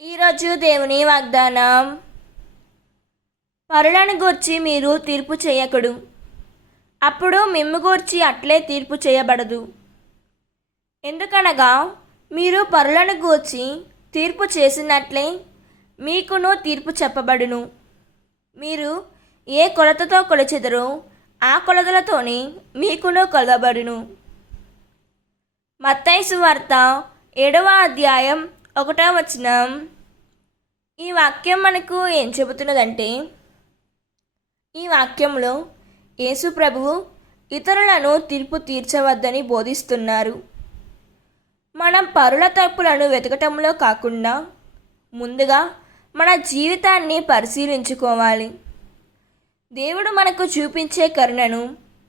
ఈరోజు దేవుని వాగ్దానం. పరులను గూర్చి మీరు తీర్పు చేయకుడు, అప్పుడు మిమ్ము గూర్చి అట్లే తీర్పు చేయబడదు. ఎందుకనగా మీరు పరులను గూర్చి తీర్పు చేసినట్లే మీకును తీర్పు చెప్పబడును. మీరు ఏ కొలతతో కొలిచెదరో ఆ కొలతలతోనే మీకును కొలవబడును. మత్తయి సువార్త 7వ అధ్యాయం 1వ వచనం. ఈ వాక్యం మనకు ఏం చెబుతున్నదంటే, ఈ వాక్యంలో యేసు ప్రభువు ఇతరులను తీర్పు తీర్చవద్దని బోధిస్తున్నారు. మనం పరుల తప్పులను వెతకటంలో కాకుండా ముందుగా మన జీవితాన్ని పరిశీలించుకోవాలి. దేవుడు మనకు చూపించే కరుణను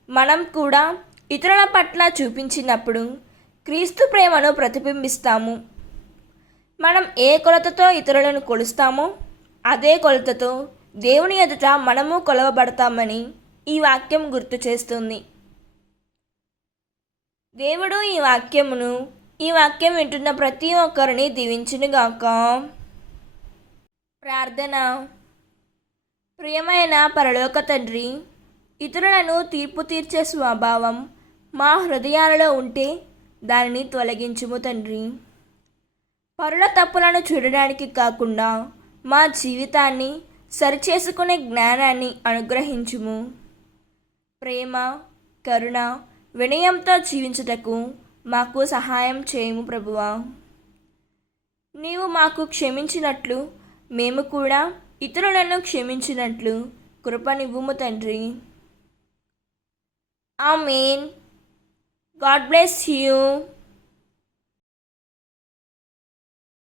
మనం కూడా ఇతరుల పట్ల చూపించినప్పుడు క్రీస్తు ప్రేమను ప్రతిబింబిస్తాము. మనం ఏ కొలతతో ఇతరులను కొలుస్తామో అదే కొలతతో దేవుని ఎదుట మనము కొలవబడతామని ఈ వాక్యం గుర్తు చేస్తుంది. దేవుడు ఈ వాక్యం వింటున్న ప్రతి ఒక్కరిని దీవించునుగాక. ప్రార్థన. ప్రియమైన పరలోక తండ్రి, ఇతరులను తీర్పు తీర్చే స్వభావం మా హృదయాలలో ఉంటే దానిని తొలగించుము తండ్రి. పరుల తప్పులను చూడడానికి కాకుండా మా జీవితాన్ని సరిచేసుకునే జ్ఞానాన్ని అనుగ్రహించుము. ప్రేమ, కరుణ, వినయంతో జీవించుటకు మాకు సహాయం చేయము ప్రభువా. నీవు మాకు క్షమించినట్లు మేము కూడా ఇతరులను క్షమించినట్లు కృపనివ్వుము తండ్రి. ఆమేన్. God bless you.